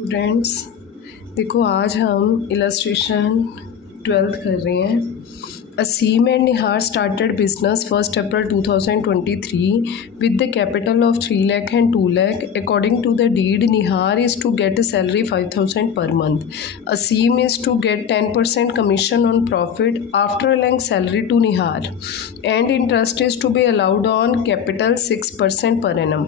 Students देखो, आज हम इलस्ट्रेशन 12th कर रहे हैं। Aseem and Nihar started business 1 April 2023 with the capital of 3 lakh and 2 lakh. According to the deed, Nihar is to get a salary 5,000 per month. Asim is to get 10% commission on profit after allowing salary to Nihar, and interest is to be allowed on capital 6% per annum.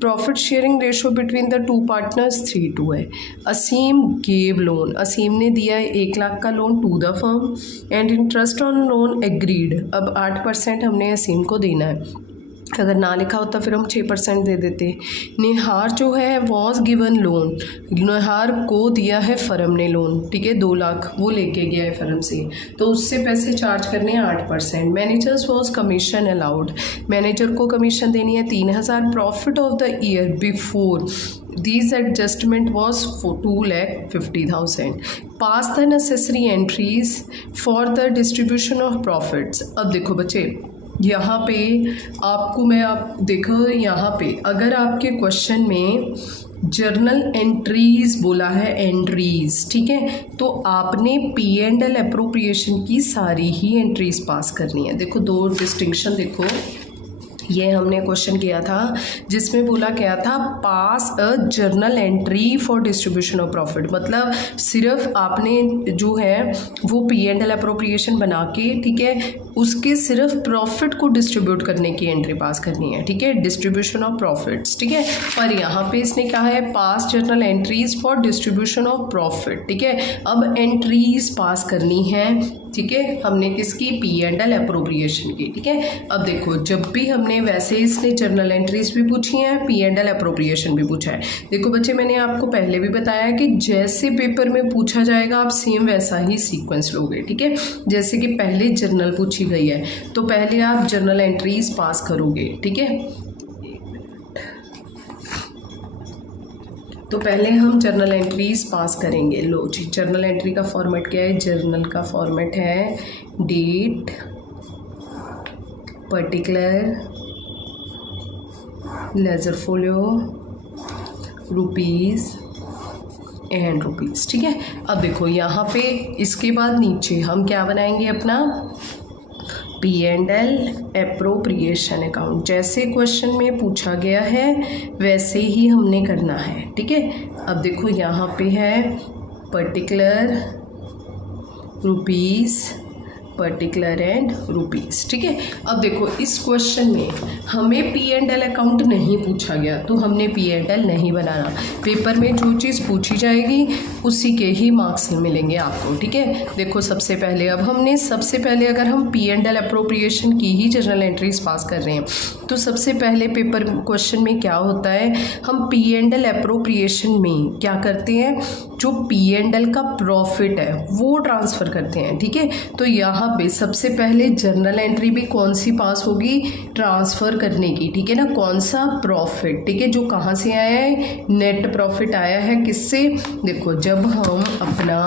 Profit sharing ratio between the two partners 3:2 है। असीम gave loan, असीम ने दिया है 1 लाख का loan to the firm and interest on loan agreed. अब 8% हमने असीम को देना है, अगर ना लिखा होता फिर हम 6% दे देते। निहार जो है वॉज गिवन लोन, निहार को दिया है फर्म ने लोन, ठीक है, 2 लाख वो लेके गया है फर्म से, तो उससे पैसे चार्ज करने हैं 8%। Managers was commission allowed, manager को कमीशन देनी है 3,000। Profit of the year before these adjustment was for 2,50,000. Pass the necessary entries for the distribution of profits. अब देखो बच्चे, यहाँ पे आपको आप देखो, यहाँ पे अगर आपके क्वेश्चन में जर्नल एंट्रीज बोला है, एंट्रीज, ठीक है, तो आपने P&L अप्रोप्रिएशन की सारी ही एंट्रीज पास करनी है। देखो दो डिस्टिंक्शन देखो, ये हमने क्वेश्चन किया था जिसमें बोला गया था pass a journal entry for distribution of profit, मतलब सिर्फ आपने जो है वो P&L अप्रोप्रिएशन बना के, ठीक है, उसके सिर्फ प्रॉफिट को डिस्ट्रीब्यूट करने की एंट्री पास करनी है, ठीक है, डिस्ट्रीब्यूशन ऑफ प्रॉफिट्स, ठीक है। पर यहाँ पे इसने कहा है पास journal entries for distribution of profit, ठीक है। अब एंट्रीज पास करनी है, ठीक है, हमने किसकी, P&L अप्रोप्रिएशन की, ठीक है। अब देखो, जब भी हमने वैसे इसने जर्नल एंट्रीज भी पूछी हैं, P&L अप्रोप्रिएशन भी पूछा है। देखो बच्चे, मैंने आपको पहले भी बताया कि जैसे पेपर में पूछा जाएगा आप सेम वैसा ही सीक्वेंस लोगे, ठीक है। जैसे कि पहले जर्नल पूछी गई है तो पहले आप जर्नल एंट्रीज पास करोगे, ठीक है। तो पहले हम जर्नल एंट्रीज पास करेंगे। लो जी, जर्नल एंट्री का फॉर्मेट क्या है, जर्नल का फॉर्मेट है date, particular, ledger folio, rupees and rupees, ठीक है। अब देखो यहाँ पे इसके बाद नीचे हम क्या बनाएंगे, अपना P&L अप्रोप्रिएशन अकाउंट। जैसे क्वेश्चन में पूछा गया है वैसे ही हमने करना है, ठीक है। अब देखो यहाँ पे है particular, rupees, particular and rupees, ठीक है। अब देखो इस क्वेश्चन में हमें P&L अकाउंट नहीं पूछा गया तो हमने P&L नहीं बनाना। पेपर में जो चीज़ पूछी जाएगी उसी के ही मार्क्स मिलेंगे आपको, ठीक है। देखो सबसे पहले अगर हम P&L अप्रोप्रिएशन की ही जर्नल एंट्रीज पास कर रहे हैं तो सबसे पहले पेपर क्वेश्चन में क्या होता है, हम P&L अप्रोप्रिएशन में क्या करते हैं, जो P&L का प्रॉफिट है वो ट्रांसफ़र करते हैं, ठीक है। तो यहाँ पे सबसे पहले जर्नल एंट्री भी कौन सी पास होगी, ट्रांसफ़र करने की, ठीक है ना, कौन सा, प्रॉफिट, ठीक है, जो कहाँ से आया है, नेट प्रॉफिट आया है, किससे, देखो जब हम अपना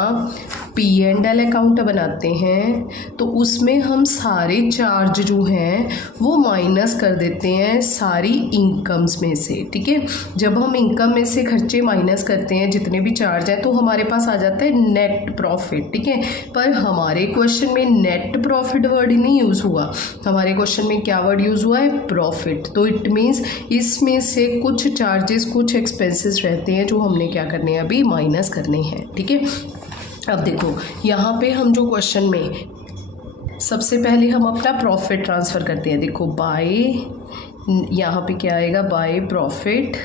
P&L अकाउंट बनाते हैं तो उसमें हम सारे चार्ज जो हैं वो माइनस कर देते हैं सारी इनकम्स में से, ठीक है। जब हम इनकम में से खर्चे माइनस करते हैं, जितने भी चार्ज हैं, तो हमारे पास आ जाता है नेट प्रॉफिट, ठीक है। पर हमारे क्वेश्चन में नेट प्रॉफिट वर्ड नहीं यूज़ हुआ, हमारे क्वेश्चन में क्या वर्ड यूज़ हुआ है, प्रॉफिट। तो इट मीन्स इसमें से कुछ चार्जेस, कुछ एक्सपेंसेस रहते हैं जो हमने क्या करने हैं, अभी माइनस करने हैं, ठीक है। अब देखो यहाँ पे हम जो क्वेश्चन में सबसे पहले हम अपना प्रॉफिट ट्रांसफ़र करते हैं। देखो बाय, यहाँ पे क्या आएगा, बाय प्रॉफिट,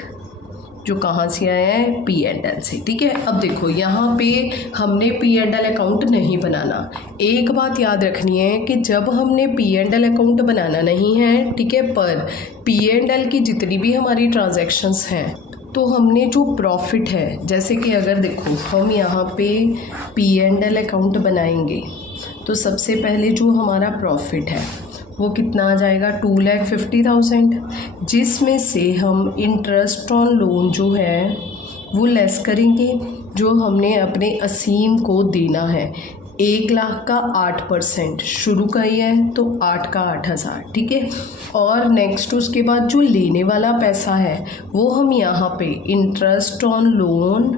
जो कहाँ से आया है, P&L से, ठीक है। अब देखो यहाँ पे हमने P&L अकाउंट नहीं बनाना। एक बात याद रखनी है कि जब हमने P&L अकाउंट बनाना नहीं है, ठीक है, पर P&L की जितनी भी हमारी ट्रांजैक्शंस हैं तो हमने जो प्रॉफिट है, जैसे कि अगर देखो हम यहाँ पे P&L अकाउंट बनाएंगे तो सबसे पहले जो हमारा प्रॉफिट है वो कितना आ जाएगा, 2,50,000, जिसमें से हम इंटरेस्ट ऑन लोन जो है वो लेस करेंगे, जो हमने अपने असीम को देना है। 1 लाख का 8% शुरू का ही है तो 8 का 8,000, ठीक है। और नेक्स्ट उसके बाद जो लेने वाला पैसा है वो हम यहाँ पे interest on loan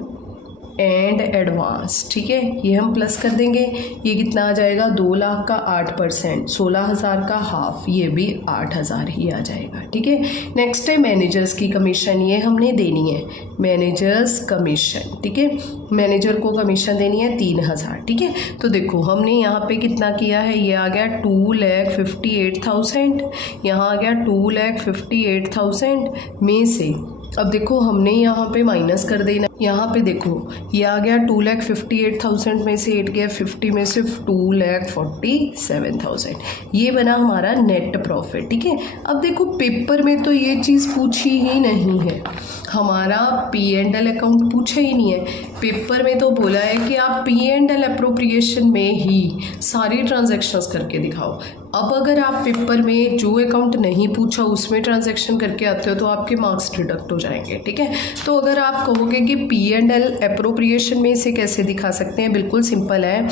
and advance, ठीक है, ये हम प्लस कर देंगे। ये कितना आ जाएगा, 2 लाख का 8%, 16,000 का हाफ, ये भी 8,000 ही आ जाएगा, ठीक है। नेक्स्ट है मैनेजर्स की कमीशन, ये हमने देनी है मैनेजर्स कमीशन, ठीक है। मैनेजर को कमीशन देनी है 3,000, ठीक है। तो देखो हमने यहाँ पे कितना किया है, ये आ गया 2,58,000, यहाँ आ गया 2,58,000 में से। अब देखो हमने यहाँ पे माइनस कर देना, यहाँ पे देखो ये आ गया 2,58,000 में से 8 गया 50 में से 2,47,000, ये बना हमारा नेट प्रॉफिट, ठीक है। अब देखो पेपर में तो ये चीज़ पूछी ही नहीं है, हमारा P&L अकाउंट पूछा ही नहीं है। पेपर में तो बोला है कि आप P&L अप्रोप्रिएशन में ही सारी ट्रांजैक्शंस करके दिखाओ। अब अगर आप पेपर में जो अकाउंट नहीं पूछा उसमें ट्रांजैक्शन करके आते हो तो आपके मार्क्स डिडक्ट हो जाएंगे, ठीक है। तो अगर आप कहोगे कि P&L अप्रोप्रिएशन में इसे कैसे दिखा सकते हैं, बिल्कुल सिंपल है।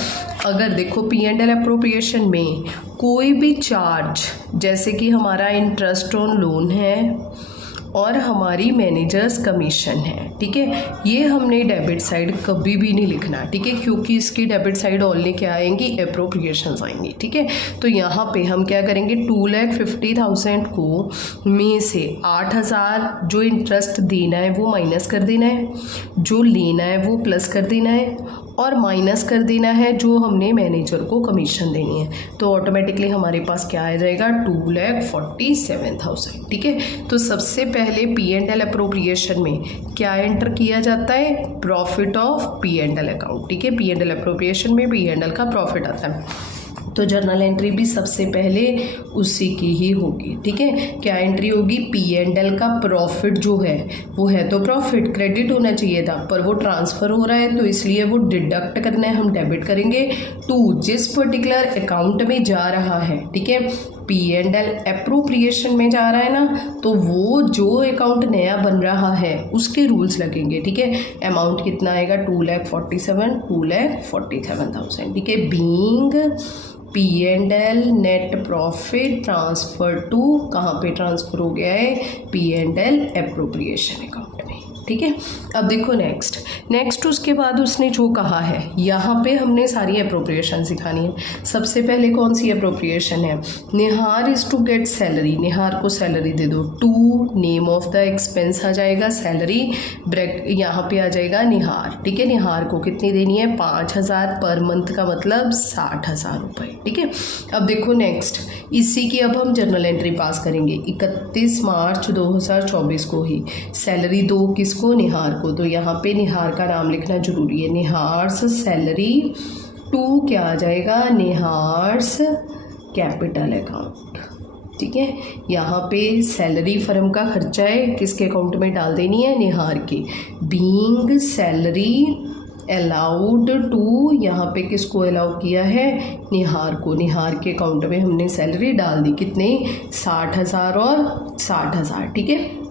अगर देखो P&L अप्रोप्रिएशन में कोई भी चार्ज, जैसे कि हमारा इंटरेस्ट ऑन लोन है और हमारी मैनेजर्स कमीशन है, ठीक है, ये हमने डेबिट साइड कभी भी नहीं लिखना, ठीक है, क्योंकि इसकी डेबिट साइड ओनली क्या आएंगी, एप्रोप्रिएशंस आएंगी, ठीक है। तो यहाँ पे हम क्या करेंगे, 2,50,000 को में से 8,000 जो इंटरेस्ट देना है वो माइनस कर देना है, जो लेना है वो प्लस कर देना है, और माइनस कर देना है जो हमने मैनेजर को कमीशन देनी है। तो ऑटोमेटिकली हमारे पास क्या आ जाएगा, 2,47,000, ठीक है। तो सबसे पहले P&L अप्रोप्रिएशन में क्या एंटर किया जाता है, प्रॉफिट ऑफ P&L अकाउंट, ठीक है। P&L अप्रोप्रिएशन में P&L का प्रॉफिट आता है, तो जर्नल एंट्री भी सबसे पहले उसी की ही होगी, ठीक है। क्या एंट्री होगी, P&L का प्रॉफिट जो है वो है तो प्रॉफिट, क्रेडिट होना चाहिए था, पर वो ट्रांसफ़र हो रहा है तो इसलिए वो डिडक्ट करना है, हम डेबिट करेंगे टू जिस पर्टिकुलर अकाउंट में जा रहा है, ठीक है। P&L अप्रोप्रिएशन में जा रहा है ना, तो वो जो अकाउंट नया बन रहा है उसके रूल्स लगेंगे, ठीक है। अमाउंट कितना आएगा, 2,47,000, ठीक है। Being P&L net profit transfer to, कहाँ पे ट्रांसफ़र हो गया है, P&L अप्रोप्रिएशन अकाउंट में, ठीक है। अब देखो नेक्स्ट उसके बाद उसने जो कहा है, यहाँ पे हमने सारी अप्रोप्रिएशन सिखानी है। सबसे पहले कौन सी अप्रोप्रिएशन है, Nihar is to get salary, Nihar को सैलरी दे दो, to name of the expense आ जाएगा सैलरी, ब्रैक यहाँ पे आ जाएगा निहार, ठीक है। निहार को कितनी देनी है, 5,000 पर मंथ का मतलब 60,000 रुपये, ठीक है। अब देखो नेक्स्ट इसी की अब हम जर्नल एंट्री पास करेंगे 31 मार्च 2024 को ही। सैलरी दो किसको, निहार को, तो यहाँ पे निहार का नाम लिखना जरूरी है, निहार्स सैलरी टू क्या आ जाएगा, निहार्स कैपिटल अकाउंट, ठीक है। यहाँ पे सैलरी फर्म का खर्चा है, किसके अकाउंट में डाल देनी है, निहार के। बीइंग सैलरी अलाउड टू, यहाँ पे किसको अलाउ किया है, निहार को, निहार के अकाउंट में हमने सैलरी डाल दी, कितने, 60,000 और 60,000, ठीक है।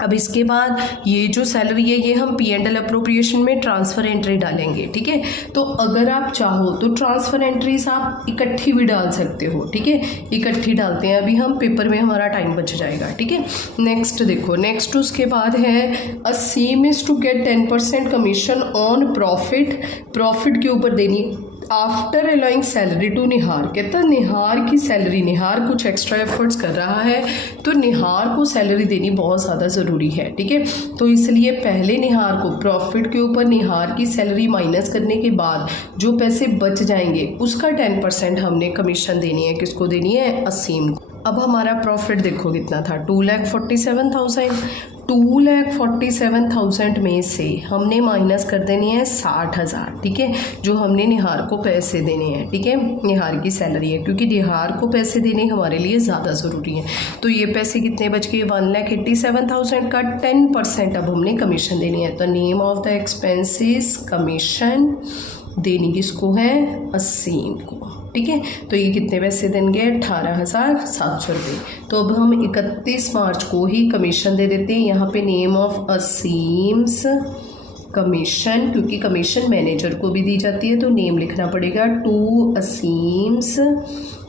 अब इसके बाद ये जो सैलरी है ये हम P&L अप्रोप्रिएशन में ट्रांसफ़र एंट्री डालेंगे, ठीक है। तो अगर आप चाहो तो ट्रांसफ़र एंट्रीज आप इकट्ठी भी डाल सकते हो, ठीक है, इकट्ठी डालते हैं, अभी हम पेपर में हमारा टाइम बच जाएगा, ठीक है। नेक्स्ट देखो, नेक्स्ट उसके बाद है a same is to get 10% commission on profit, profit के ऊपर देनी after allowing salary to Nihar. कहता है निहार की सैलरी, निहार कुछ एक्स्ट्रा एफर्ट्स कर रहा है तो निहार को सैलरी देनी बहुत ज़्यादा ज़रूरी है, ठीक है। तो इसलिए पहले निहार को प्रॉफिट के ऊपर निहार की सैलरी माइनस करने के बाद जो पैसे बच जाएंगे उसका 10% हमने कमीशन देनी है, किसको देनी है, असीम को। अब हमारा प्रॉफिट देखो कितना था, 2,47,000, 2,47,000 में से हमने माइनस कर देनी है 60,000, ठीक है, जो हमने निहार को पैसे देने हैं, ठीक है। निहार की सैलरी है, क्योंकि निहार को पैसे देने हमारे लिए ज़्यादा ज़रूरी है। तो ये पैसे कितने बच गए, 1,87,000 का 10% अब हमने कमीशन देनी है। तो name of the expenses commission देनी किसको है, असीम को, ठीक है। तो ये कितने पैसे देंगे, 18,700 रुपये। तो अब हम 31 मार्च को ही कमीशन दे देते हैं, यहाँ पे नेम ऑफ असीम्स कमीशन, क्योंकि कमीशन मैनेजर को भी दी जाती है तो नेम लिखना पड़ेगा, टू असीम्स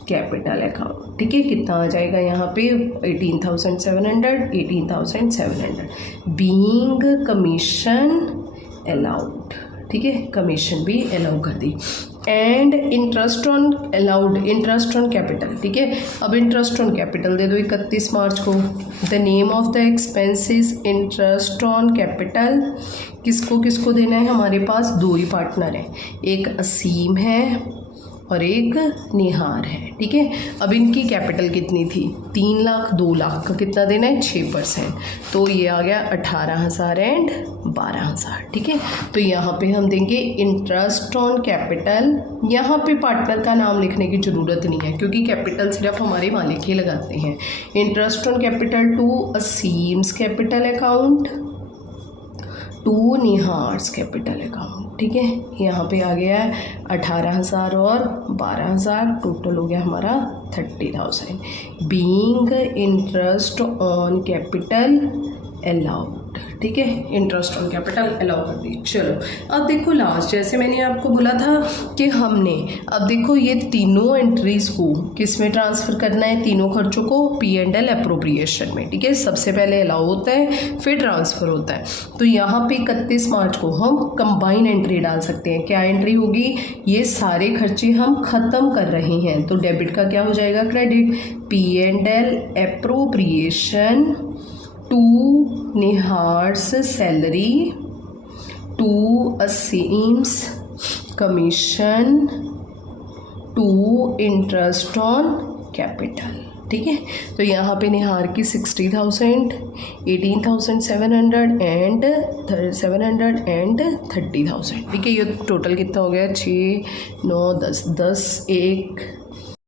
कैपिटल अकाउंट, ठीक है। कितना आ जाएगा यहाँ पे 18,700 बीइंग कमीशन अलाउड, ठीक है, कमीशन भी अलाउ कर दी। And interest on allowed interest on capital, ठीक है। अब इंटरेस्ट ऑन कैपिटल दे दो 31 मार्च को। The name of the expenses interest on capital, किसको किसको देना है, हमारे पास दो ही पार्टनर हैं, एक असीम है और एक निहार है, ठीक है। अब इनकी कैपिटल कितनी थी, 3 लाख, 2 लाख का कितना देना है, 6%, तो ये आ गया 18,000 एंड 12,000, ठीक है। तो यहाँ पे हम देंगे इंटरेस्ट ऑन कैपिटल। यहाँ पे पार्टनर का नाम लिखने की ज़रूरत नहीं है क्योंकि कैपिटल सिर्फ हमारे मालिक ही लगाते हैं। Interest on capital to Aseem's capital account to Nihar's capital account, ठीक है। यहाँ पे आ गया है 18,000 और 12,000, टोटल हो गया हमारा 30,000। Being interest on capital allowed, ठीक है, इंटरेस्ट ऑन कैपिटल अलाउ कर दी। चलो अब देखो लास्ट, जैसे मैंने आपको बोला था कि हमने अब देखो ये तीनों एंट्रीज को किस में ट्रांसफ़र करना है, तीनों खर्चों को P&L अप्रोप्रिएशन में, ठीक है। सबसे पहले अलाउ होता है फिर ट्रांसफ़र होता है। तो यहाँ पे 31 मार्च को हम कंबाइन एंट्री डाल सकते हैं। क्या एंट्री होगी, ये सारे खर्चे हम ख़त्म कर रहे हैं तो डेबिट का क्या हो जाएगा, credit. P&L appropriation to Nihar's salary to Aseem's commission to interest on capital, ठीक है। तो यहाँ पे निहार की 60,000, 18,700 एंड 30,000, ठीक है। ये टोटल कितना हो गया, 6 9 10 10 1